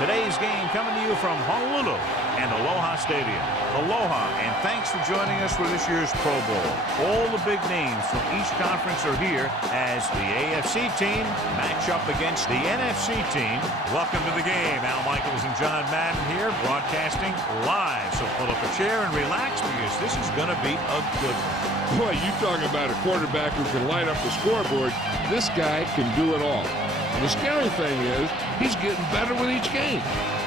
Today's game coming to you from Honolulu and Aloha Stadium. Aloha, and thanks for joining us for this year's Pro Bowl. All the big names from each conference are here as the AFC team match up against the NFC team. Welcome to the game. Al Michaels and John Madden here, broadcasting live. So pull up a chair and relax because this is going to be a good one. Boy, you talking about a quarterback who can light up the scoreboard. This guy can do it all. And the scary thing is, he's getting better with each game.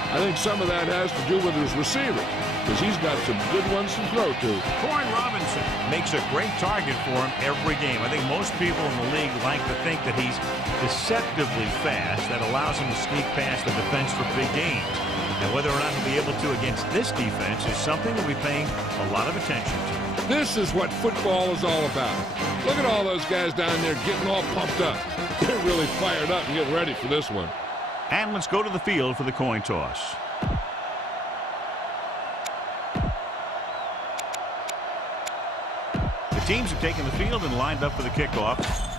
I think some of that has to do with his receivers, because he's got some good ones to throw to. Corn Robinson makes a great target for him every game. I think most people in the league like to think that he's deceptively fast. That allows him to sneak past the defense for big gains. And whether or not he'll be able to against this defense is something we'll be paying a lot of attention to. This is what football is all about. Look at all those guys down there getting all pumped up. They're really fired up and getting ready for this one. And let's go to the field for the coin toss. The teams have taken the field and lined up for the kickoff.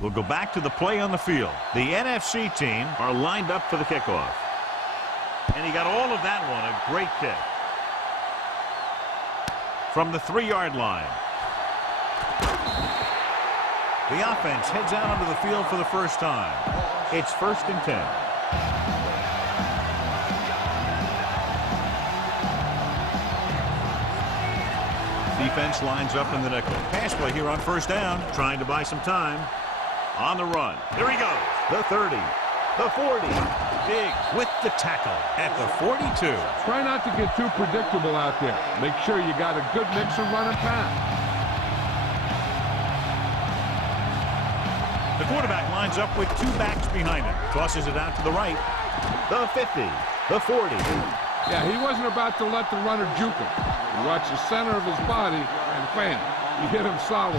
We'll go back to the play on the field. The NFC team are lined up for the kickoff. And he got all of that one. A great kick. From the 3-yard line. The offense heads out onto the field for the first time. It's 1st and 10. Defense lines up in the nickel. Pass play here on 1st down. Trying to buy some time. On the run. There he goes. The 30. The 40. Big with the tackle at the 42. Try not to get too predictable out there. Make sure you got a good mix of run and pass. The quarterback lines up with 2 backs behind him. Tosses it out to the right. The 50. The 40. Yeah, he wasn't about to let the runner juke him. He watched the center of his body and bam, he hit him solidly.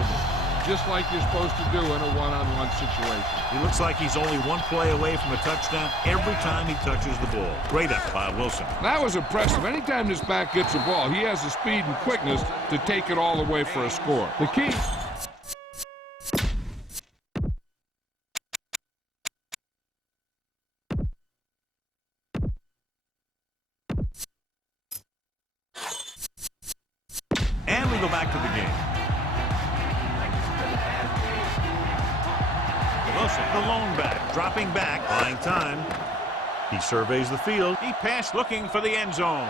Just like you're supposed to do in a one-on-one situation. He looks like he's only 1 play away from a touchdown every time he touches the ball. Great effort by Wilson. That was impressive. Anytime this back gets the ball, he has the speed and quickness to take it all the way for a score. The key... And we go back to the game. The lone back, dropping back, buying time. He surveys the field. He passed looking for the end zone.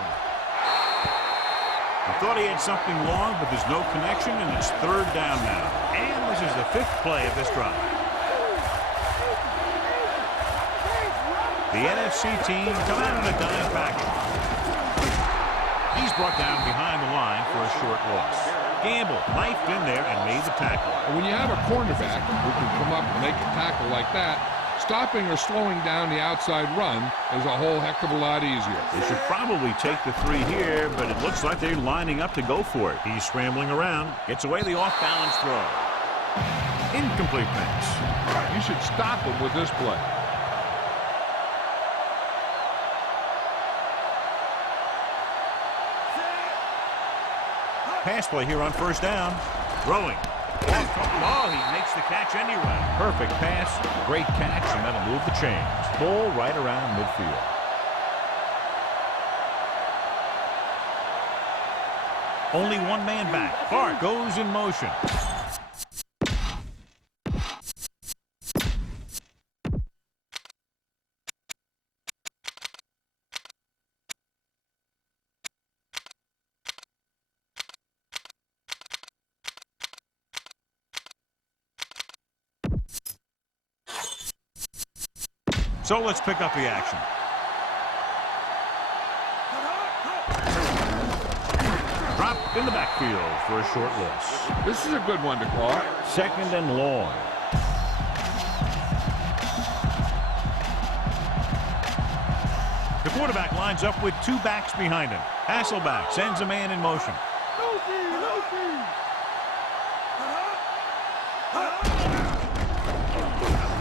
He thought he had something long, but there's no connection, and it's 3rd down now. And this is the 5th play of this drive. The NFC team come out in a dime package. He's brought down behind the line for a short loss. Gamble knifed in there and made the tackle. When you have a cornerback who can come up and make a tackle like that, stopping or slowing down the outside run is a whole heck of a lot easier. They should probably take the 3 here, but it looks like they're lining up to go for it. He's scrambling around, gets away the off-balance throw. Incomplete pass. You should stop him with this play. Pass play here on 1st down. Throwing. Oh, he makes the catch anyway. Perfect pass, great catch, and that'll move the chains. Ball right around midfield. Only one man back. Hart goes in motion. So let's pick up the action. Dropped in the backfield for a short loss. This is a good one to call. 2nd and long. The quarterback lines up with 2 backs behind him. Hasselback sends a man in motion.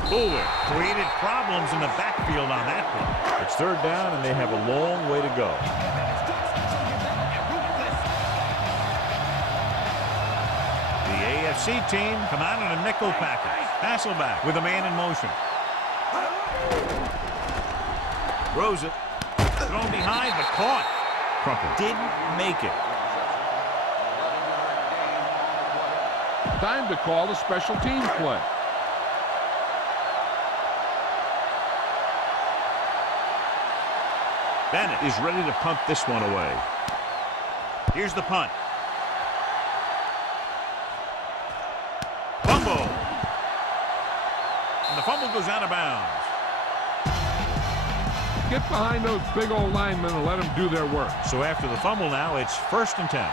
Fuller created problems in the backfield on that play. It's 3rd down, and they have a long way to go. The AFC team come out in a nickel package. Hasselback with a man in motion. Throws it. Thrown behind, but caught. Crumpler didn't make it. Time to call a special teams play. Bennett is ready to punt this one away. Here's the punt. Fumble. And the fumble goes out of bounds. Get behind those big old linemen and let them do their work. So after the fumble now, it's 1st and 10.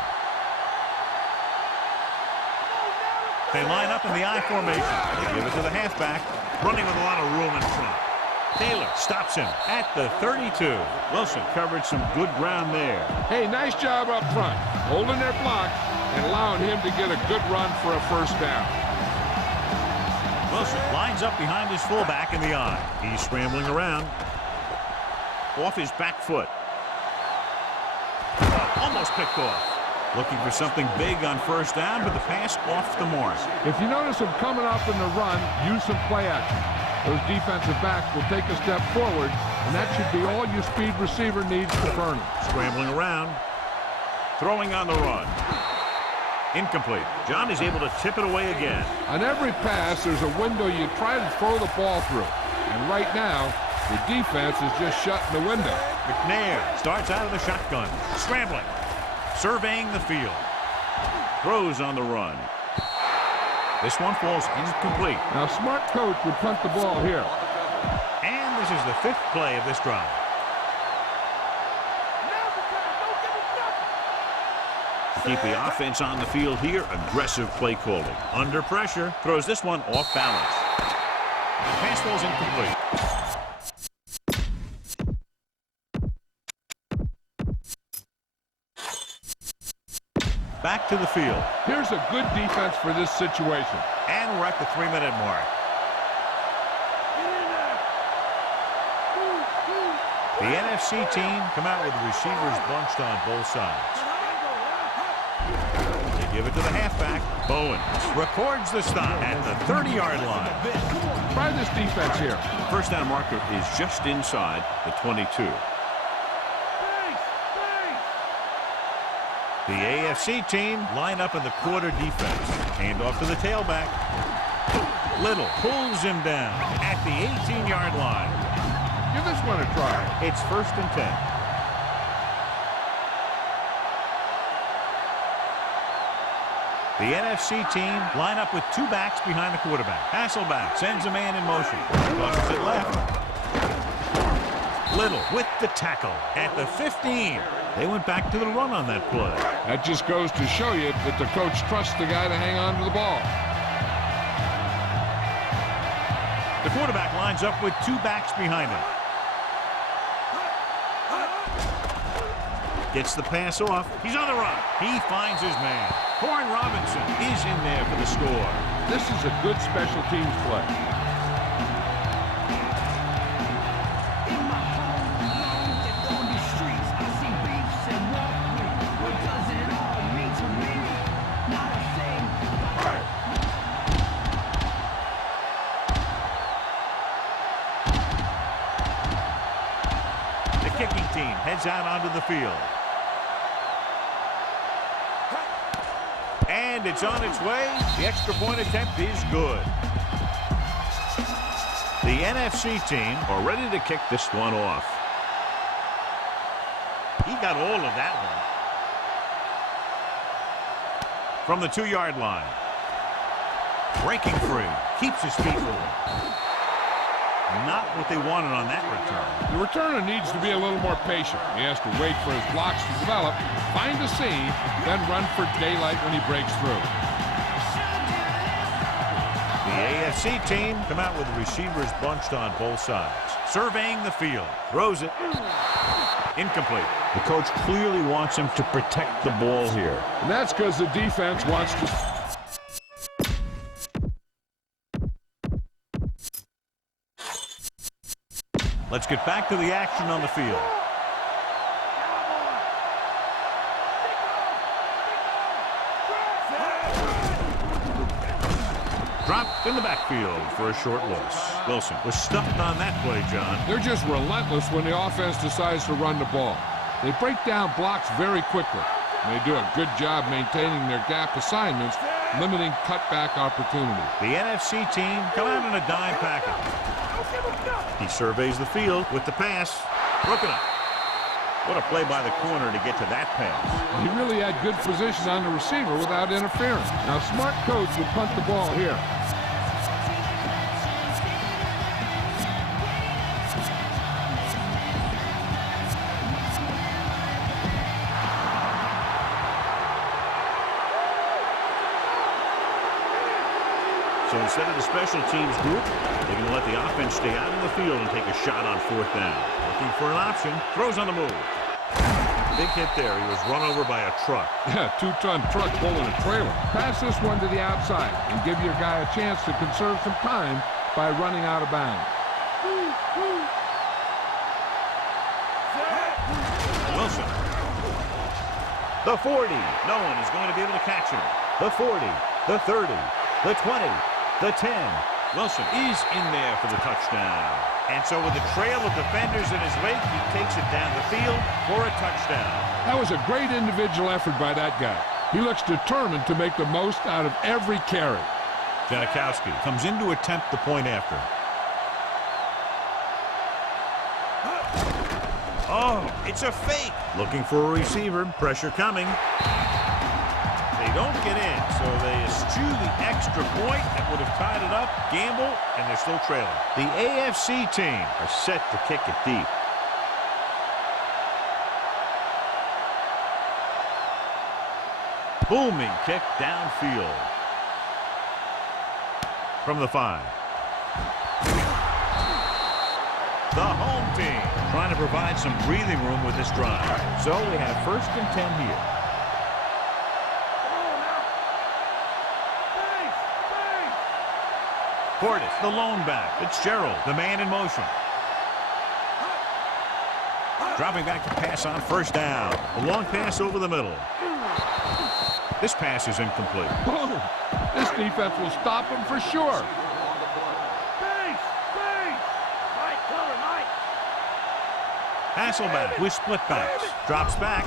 They line up in the I formation. They give it to the halfback, running with a lot of room in front. Taylor stops him at the 32. Wilson covered some good ground there. Hey, nice job up front, holding their block and allowing him to get a good run for a 1st down. Wilson lines up behind his fullback in the I. He's scrambling around. Off his back foot. Almost picked off. Looking for something big on 1st down, but the pass off the mark. If you notice him coming up in the run, use some play action. Those defensive backs will take a step forward, and that should be all your speed receiver needs to burn him. Scrambling around. Throwing on the run. Incomplete. John is able to tip it away again. On every pass, there's a window you try to throw the ball through. And right now, the defense is just shutting the window. McNair starts out of the shotgun. Scrambling. Surveying the field. Throws on the run. This one falls incomplete. Now, a smart coach would punt the ball here. And this is the 5th play of this drive. To keep the offense on the field here, aggressive play calling. Under pressure, throws this one off balance. The pass falls incomplete. Back to the field. Here's a good defense for this situation. And we're at the 3-minute mark. The NFC team come out with receivers bunched on both sides. They give it to the halfback. Bowen records the stop at the 30-yard line. Try this defense here. 1st down marker is just inside the 22. The AFC team line up in the quarter defense. Hand off to the tailback. Little pulls him down at the 18-yard line. Give this one a try. It's 1st and 10. The NFC team line up with 2 backs behind the quarterback. Hasselback sends a man in motion. Tosses it left. Little with the tackle at the 15. They went back to the run on that play. That just goes to show you that the coach trusts the guy to hang on to the ball. The quarterback lines up with 2 backs behind him. Gets the pass off. He's on the run. He finds his man. Corn Robinson is in there for the score. This is a good special teams play. heads out onto the field. And it's on its way. The extra point attempt is good. The NFC team are ready to kick this one off. He got all of that one. From the 2-yard line. Breaking free. Keeps his feet moving. Not what they wanted on that return. The returner needs to be a little more patient. He has to wait for his blocks to develop, find a seam, then run for daylight when he breaks through. The AFC team come out with receivers bunched on both sides. Surveying the field. Throws it. Incomplete. The coach clearly wants him to protect the ball here. And that's because the defense wants to... Let's get back to the action on the field. Dropped in the backfield for a short loss. Wilson was stuffed on that play, John. They're just relentless when the offense decides to run the ball. They break down blocks very quickly. And they do a good job maintaining their gap assignments, limiting cutback opportunities. The NFC team come out in a dime package. He surveys the field with the pass. Broken up. What a play by the corner to get to that pass. He really had good position on the receiver without interference. Now, smart coach would punt the ball here. So instead of the special teams group, they're going to let the offense stay out in the field and take a shot on 4th down. Looking for an option. Throws on the move. Big hit there. He was run over by a truck. Yeah, 2-ton truck pulling a trailer. Pass this one to the outside and give your guy a chance to conserve some time by running out of bounds. Wilson. The 40. No one is going to be able to catch him. The 40. The 30. The 20. The 10. Wilson is in there for the touchdown. And so with a trail of defenders in his wake, he takes it down the field for a touchdown. That was a great individual effort by that guy. He looks determined to make the most out of every carry. Janikowski comes in to attempt the point after. Oh, it's a fake. Looking for a receiver. Pressure coming. They don't get in, so they eschew the extra point that would have tied it up. Gamble, and they're still trailing. The AFC team are set to kick it deep. Booming kick downfield. From the 5. The home team trying to provide some breathing room with this drive. So we have 1st and 10 here. Portis, the lone back. Fitzgerald, the man in motion. Dropping back to pass on 1st down. A long pass over the middle. This pass is incomplete. Oh, this defense will stop him for sure. Hasselback with split backs. Drops back.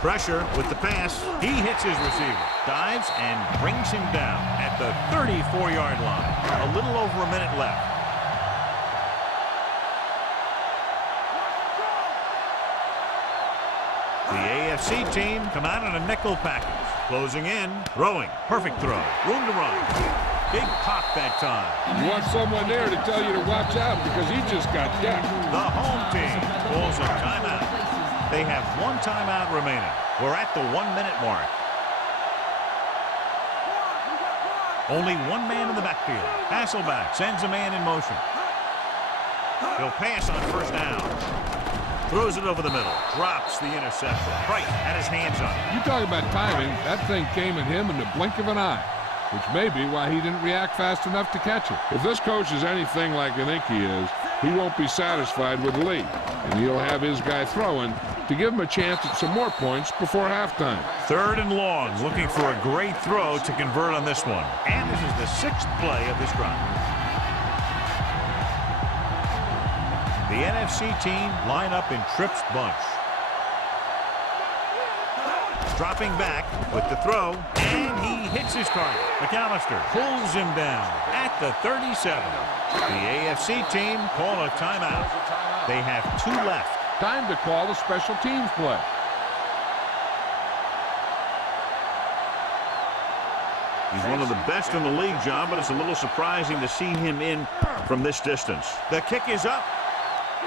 Pressure with the pass. He hits his receiver. Dives and brings him down at the 34-yard line. A little over a minute left. The AFC team come out in a nickel package. Closing in. Throwing. Perfect throw. Room to run. Big pop that time. You want someone there to tell you to watch out because he just got decked. The home team calls a timeout. They have 1 timeout remaining. We're at the 1-minute mark. Only 1 man in the backfield. Hasselback sends a man in motion. He'll pass on 1st down. Throws it over the middle. Drops the interception. Price had his hands on it. You talk about timing. That thing came at him in the blink of an eye, which may be why he didn't react fast enough to catch it. If this coach is anything like I think he is, he won't be satisfied with the lead, and he'll have his guy throwing to give him a chance at some more points before halftime. 3rd and long, looking for a great throw to convert on this one. And this is the 6th play of this drive. The NFC team line up in trips bunch. Dropping back with the throw, and he hits his target. McAllister pulls him down at the 37. The AFC team call a timeout. They have 2 left. Time to call a special teams play. He's one of the best in the league, John, but it's a little surprising to see him in from this distance. The kick is up.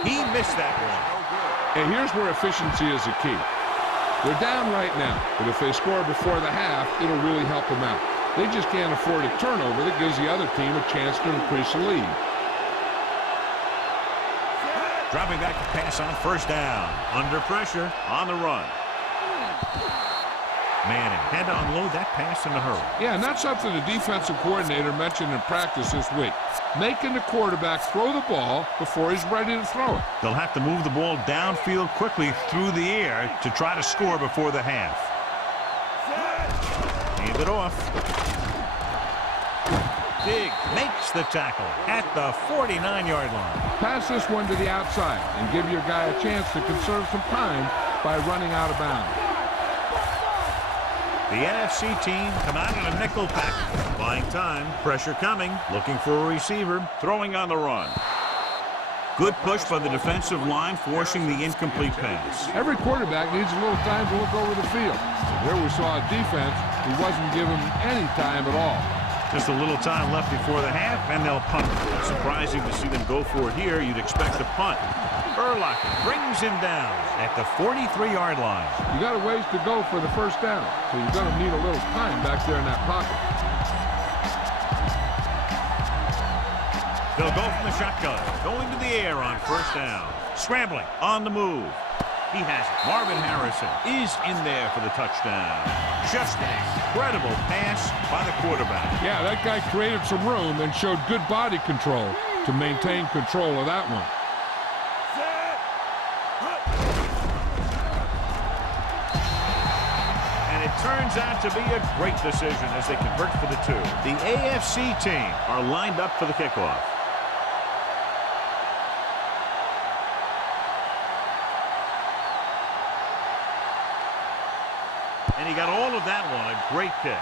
He missed that one. And here's where efficiency is the key. They're down right now, but if they score before the half, it'll really help them out. They just can't afford a turnover that gives the other team a chance to increase the lead. Dropping back to pass on first down. Under pressure on the run. Manning had to unload that pass in a hurry. Yeah, and that's something the defensive coordinator mentioned in practice this week. Making the quarterback throw the ball before he's ready to throw it. They'll have to move the ball downfield quickly through the air to try to score before the half. Hand it off. Diggs makes the tackle at the 49-yard line. Pass this one to the outside and give your guy a chance to conserve some time by running out of bounds. The NFC team come out in a nickel package. Buying time, pressure coming, looking for a receiver, throwing on the run. Good push by the defensive line, forcing the incomplete pass. Every quarterback needs a little time to look over the field. Here we saw a defense who wasn't given any time at all. Just a little time left before the half, and they'll punt. Surprising to see them go for it here. You'd expect a punt. Urlacher brings him down at the 43-yard line. You got a ways to go for the first down, so you're going to need a little time back there in that pocket. They'll go from the shotgun, going to the air on first down. Scrambling on the move. He has it. Marvin Harrison is in there for the touchdown. Just an incredible pass by the quarterback. Yeah, that guy created some room and showed good body control to maintain control of that one. Turns out to be a great decision as they convert for the 2. The AFC team are lined up for the kickoff. And he got all of that one. A great kick.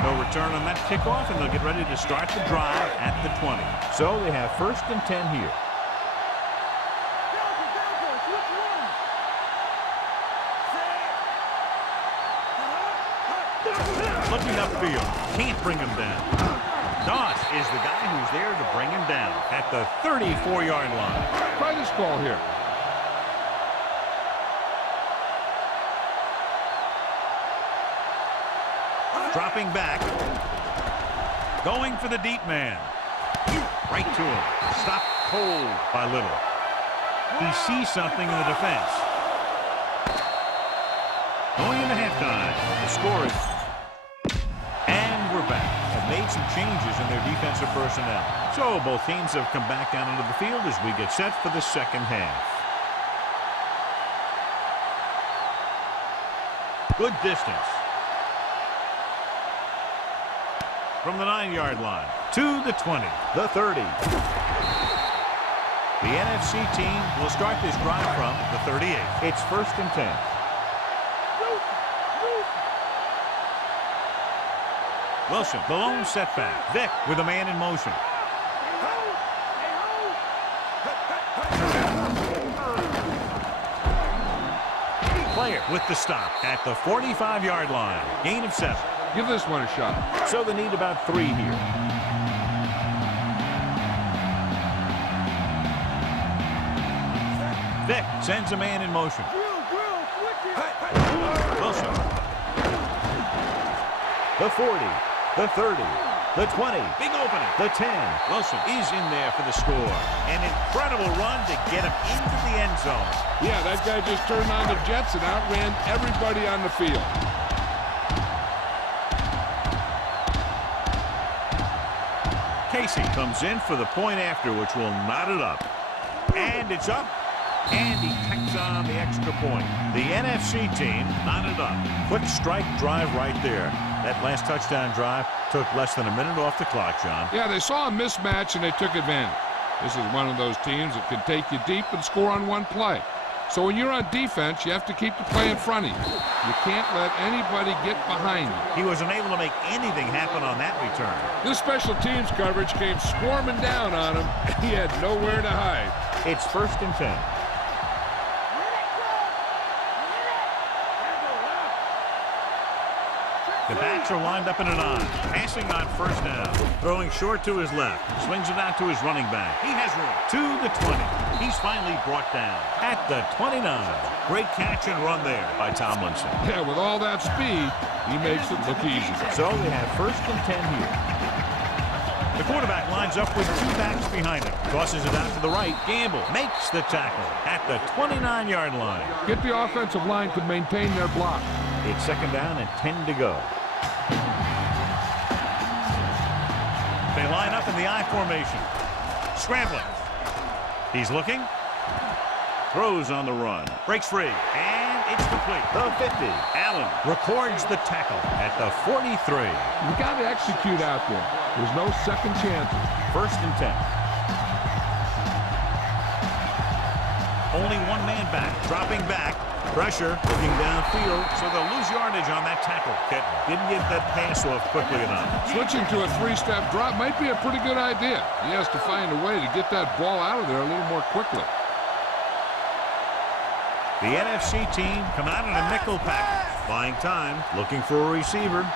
No return on that kickoff, and they'll get ready to start the drive at the 20. So they have 1st and 10 here. Looking upfield, can't bring him down. Doss is the guy who's there to bring him down at the 34-yard line. Try this ball here. Dropping back. Going for the deep man. Right to him. Stopped cold by Little. He sees something in the defense. Going into halftime, the score is... And we're back. Have made some changes in their defensive personnel. So both teams have come back out onto the field as we get set for the second half. Good distance. From the 9-yard line to the 20, the 30. The NFC team will start this drive from the 38. It's 1st and 10. Wilson, the lone setback. Vick with a man in motion. Player with the stop at the 45-yard line. Gain of 7. Give this one a shot. So they need about 3 here. Vick sends a man in motion. Wilson. The 40, the 30, the 20. Big opening. The 10. Wilson is in there for the score. An incredible run to get him into the end zone. Yeah, that guy just turned on the jets and outran everybody on the field. Casey comes in for the point after, which will knot it up. And it's up. And he tacks on the extra point. The NFC team knotted up. Quick strike drive right there. That last touchdown drive took less than a minute off the clock, John. Yeah, they saw a mismatch and they took advantage. This is one of those teams that can take you deep and score on one play. So when you're on defense, you have to keep the play in front of you. You can't let anybody get behind you. He was unable to make anything happen on that return. This special teams coverage came swarming down on him. He had nowhere to hide. It's 1st and 10. The backs are lined up in a 9. Passing on 1st down. Throwing short to his left. Swings it out to his running back. He has room. To the 20. He's finally brought down at the 29. Great catch and run there by Tomlinson. Yeah, with all that speed, he makes it look easy. So they have 1st and 10 here. The quarterback lines up with 2 backs behind him. Tosses it out to the right. Gamble makes the tackle at the 29-yard line. Get the offensive line to maintain their block. It's 2nd down and 10 to go. They line up in the I formation. Scrambling. He's looking. Throws on the run. Breaks free. And it's complete. The 50. Allen records the tackle at the 43. You got to execute out there. There's no second chances. 1st and 10. Only 1 man back. Dropping back. Pressure, looking downfield, so they'll lose yardage on that tackle. Didn't get that pass off quickly enough. Switching to a 3-step drop might be a pretty good idea. He has to find a way to get that ball out of there a little more quickly. The NFC team come out in a nickel package. Buying time, looking for a receiver.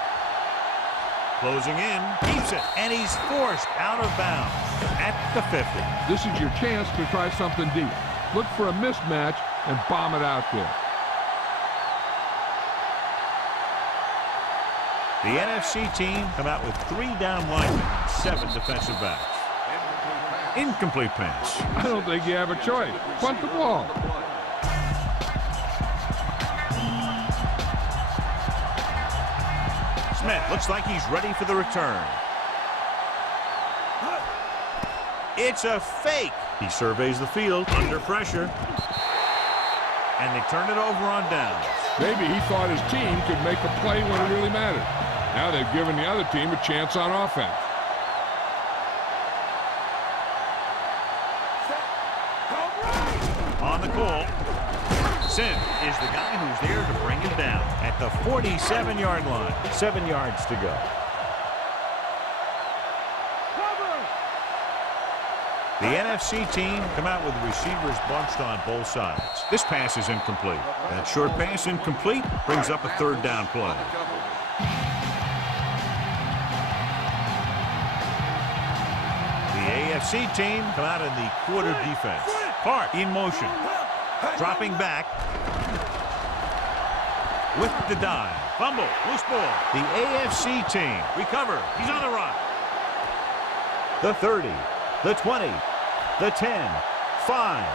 Closing in, keeps it, and he's forced out of bounds at the 50. This is your chance to try something deep. Look for a mismatch and bomb it out there. The NFC team come out with 3 down linemen, 7 defensive backs. Incomplete pass. I don't think you have a choice. Punt the ball. Smith looks like he's ready for the return. It's a fake. He surveys the field under pressure. And they turn it over on downs. Maybe he thought his team could make a play when it really mattered. Now they've given the other team a chance on offense. On the call, Sim is the guy who's there to bring him down at the 47-yard line. 7 yards to go. The NFC team come out with receivers bunched on both sides. This pass is incomplete. That short pass incomplete brings up a 3rd down play. The AFC team come out in the quarter defense. Hart in motion. Dropping back. With the dive. Fumble. Loose ball. The AFC team recover. He's on the run. The 30. The 20, the 10, 5.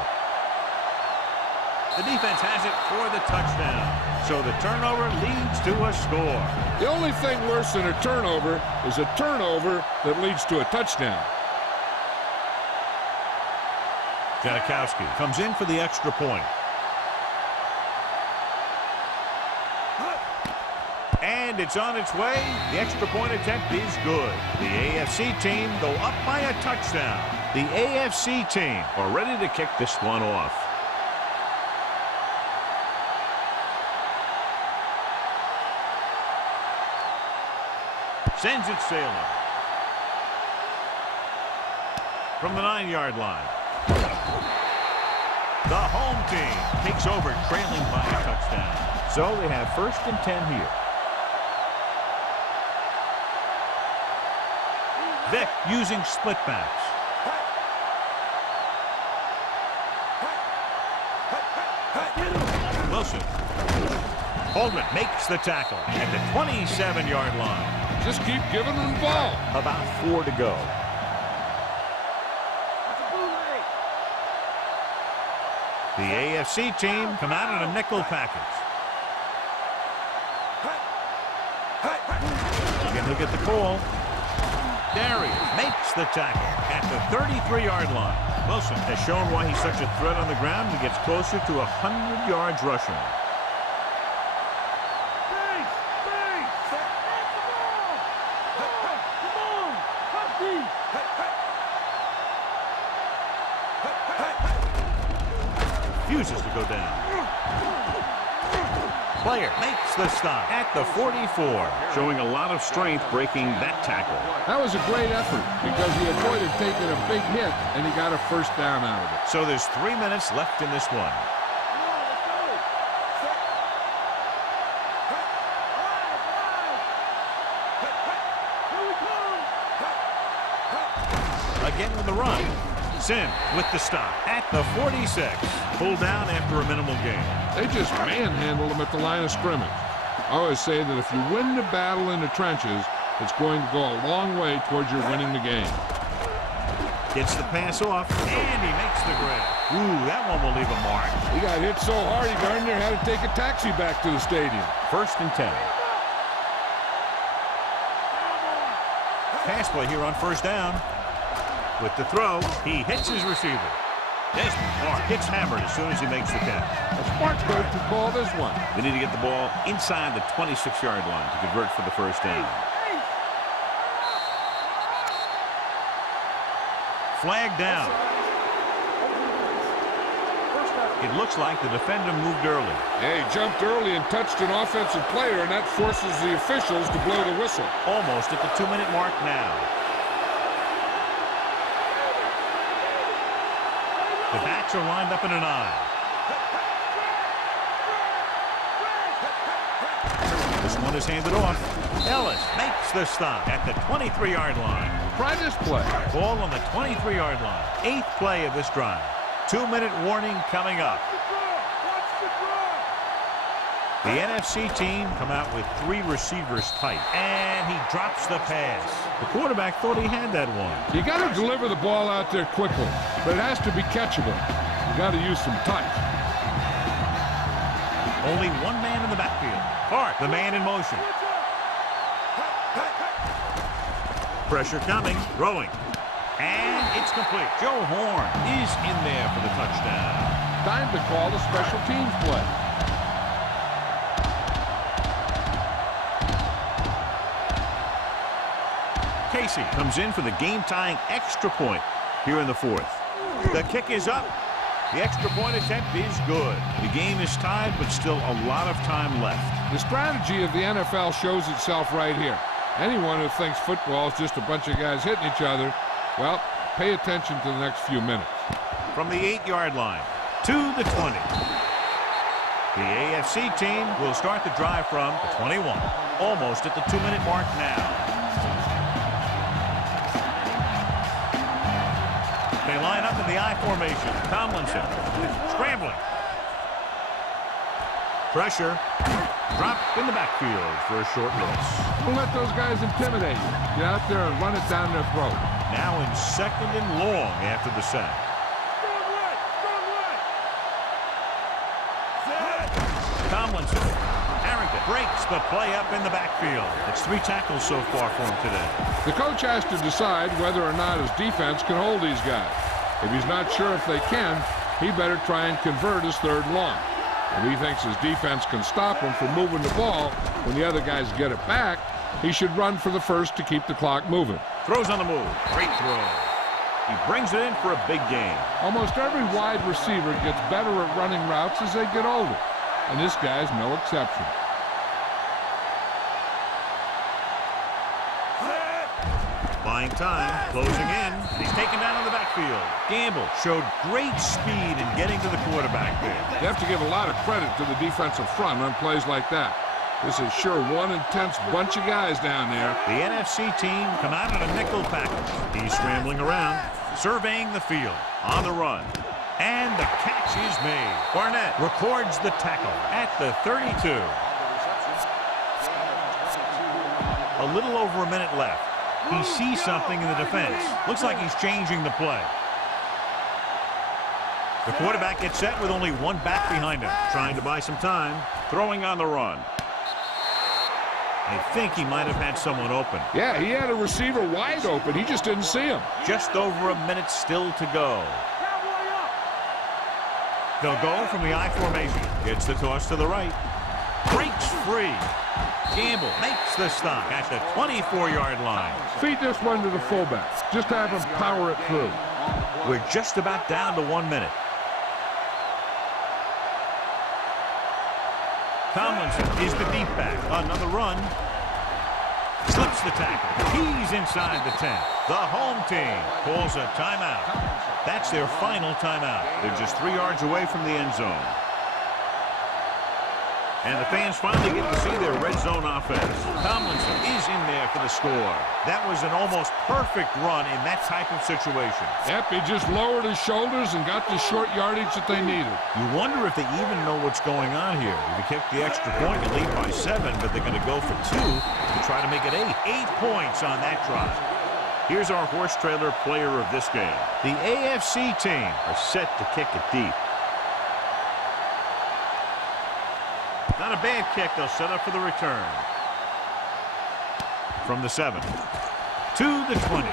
The defense has it for the touchdown. So the turnover leads to a score. The only thing worse than a turnover is a turnover that leads to a touchdown. Janikowski comes in for the extra point. And it's on its way. The extra point attempt is good. The AFC team go up by a touchdown. The AFC team are ready to kick this one off. Sends it sailing. From the 9-yard line. The home team takes over, trailing by a touchdown. So they have 1st and 10 here. Vick using split backs. Wilson. Holdman makes the tackle at the 27-yard line. Just keep giving them the ball. About 4 to go. The AFC team come out in a nickel package. Again, look at the call. Darius makes the tackle at the 33-yard line. Wilson has shown why he's such a threat on the ground and gets closer to 100 yards rushing. Few refuses to go down. Player makes the stop at the 44. Showing a lot of strength breaking that tackle. That was a great effort because he avoided taking a big hit, and he got a first down out of it. So there's 3 minutes left in this one. Again with the run. Sim with the stop at the 46. Pulled down after a minimal gain. They just manhandled him at the line of scrimmage. I always say that if you win the battle in the trenches, it's going to go a long way towards your winning the game. Gets the pass off, and he makes the grab. Ooh, that one will leave a mark. He got hit so hard he darn near had to take a taxi back to the stadium. 1st and 10. Pass play here on 1st down. With the throw, he hits his receiver. Desmond Clark gets hammered as soon as he makes the catch. A smart coach to call this one. They need to get the ball inside the 26-yard line to convert for the 1st down. Flag down. It looks like the defender moved early. Yeah, he jumped early and touched an offensive player, and that forces the officials to blow the whistle. Almost at the 2-minute mark now. The backs are lined up in an I. This one is handed off. Ellis makes the stop at the 23-yard line. Try this play. Ball on the 23-yard line. 8th play of this drive. 2-minute warning coming up. The NFC team come out with 3 receivers tight, and he drops the pass. The quarterback thought he had that one. You got to deliver the ball out there quickly, but it has to be catchable. You got to use some touch. Only one man in the backfield. Hart, the man in motion. Pressure coming, throwing, and it's complete. Joe Horn is in there for the touchdown. Time to call the special teams play. Casey comes in for the game-tying extra point here in the 4th. The kick is up. The extra point attempt is good. The game is tied, but still a lot of time left. The strategy of the NFL shows itself right here. Anyone who thinks football is just a bunch of guys hitting each other, well, pay attention to the next few minutes. From the 8-yard line to the 20. The AFC team will start the drive from the 21. Almost at the 2-minute mark now. They line up in the I formation. Tomlinson scrambling. Pressure. Dropped in the backfield for a short loss. Don't let those guys intimidate you. Get out there and run it down their throat. Now in 2nd and long after the sack. Tomlinson. Harrington breaks the play up in the backfield. It's 3 tackles so far for him today. The coach has to decide whether or not his defense can hold these guys. If he's not sure if they can, he better try and convert his 3rd and long. If he thinks his defense can stop him from moving the ball when the other guys get it back, he should run for the 1st to keep the clock moving. Throws on the move. Great throw. He brings it in for a big gain. Almost every wide receiver gets better at running routes as they get older, and this guy's no exception. Buying time, closing in. He's taken down in the backfield. Gamble showed great speed in getting to the quarterback there. You have to give a lot of credit to the defensive front on plays like that. This is sure one intense bunch of guys down there. The NFC team come out in a nickel package. He's scrambling around, surveying the field, on the run. And the catch is made. Barnett records the tackle at the 32. A little over a minute left. He sees something in the defense. Looks like he's changing the play. The quarterback gets set with only one back behind him, trying to buy some time, throwing on the run. I think he might have had someone open. Yeah, he had a receiver wide open. He just didn't see him. Just over a minute still to go. They'll go from the I formation. Gets the toss to the right. Breaks free. Gamble makes the stop at the 24-yard line. Feed this one to the fullback. Just have him power it through. We're just about down to 1 minute. Tomlinson is the deep back. Another run. Slips the tackle. He's inside the 10. The home team calls a timeout. That's their final timeout. They're just 3 yards away from the end zone. And the fans finally get to see their red zone offense. Tomlinson is in there for the score. That was an almost perfect run in that type of situation. Yep, he just lowered his shoulders and got the short yardage that they needed. You wonder if they even know what's going on here. If you kick the extra point, you lead by 7, but they're going to go for 2 to try to make it 8. 8 points on that drive. Here's our horse trailer player of this game. The AFC team are set to kick it deep. Not a bad kick. They'll set up for the return. From the 7 to the 20.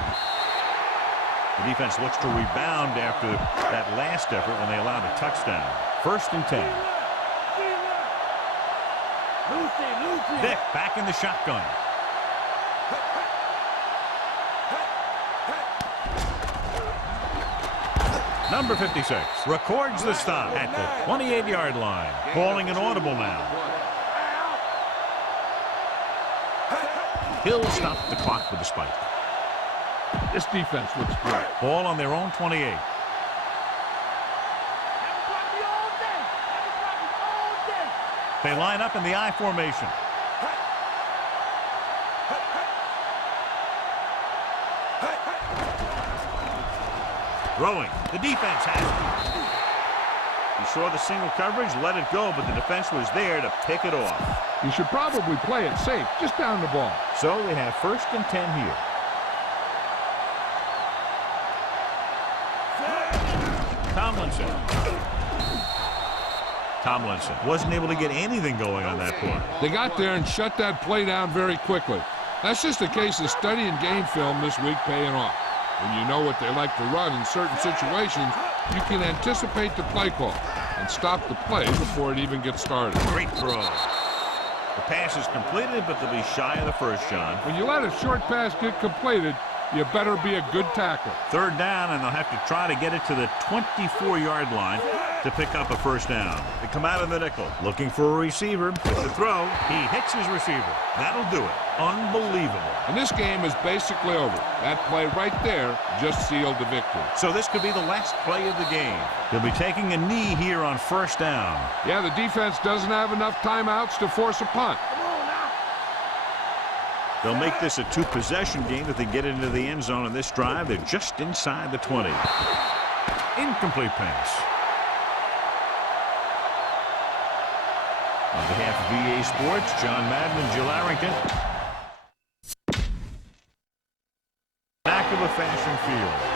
The defense looks to rebound after that last effort when they allowed a touchdown. 1st and 10. Vick back in the shotgun. Number 56 records the stop at the 28-yard line. Calling an audible now. He'll stop the clock with the spike. This defense looks great. Ball on their own 28. They line up in the I formation. Throwing. The defense has it. He saw the single coverage, let it go, but the defense was there to pick it off. You should probably play it safe, just down the ball. So they have 1st and 10 here. Tomlinson wasn't able to get anything going on that play. They got there and shut that play down very quickly. That's just a case of studying game film this week paying off. When you know what they like to run in certain situations, you can anticipate the play call and stop the play before it even gets started. Great throw. The pass is completed, but they'll be shy of the first, John. When you let a short pass get completed, you better be a good tackler. 3rd down, and they'll have to try to get it to the 24-yard line to pick up a 1st down. They come out of the nickel, looking for a receiver. With the throw, he hits his receiver. That'll do it. Unbelievable. And this game is basically over. That play right there just sealed the victory. So this could be the last play of the game. They'll be taking a knee here on 1st down. Yeah, the defense doesn't have enough timeouts to force a punt. They'll make this a 2-possession game if they get into the end zone on this drive. They're just inside the 20. Incomplete pass. On behalf of EA Sports, John Madden and Jill Arrington. Back of a fashion field.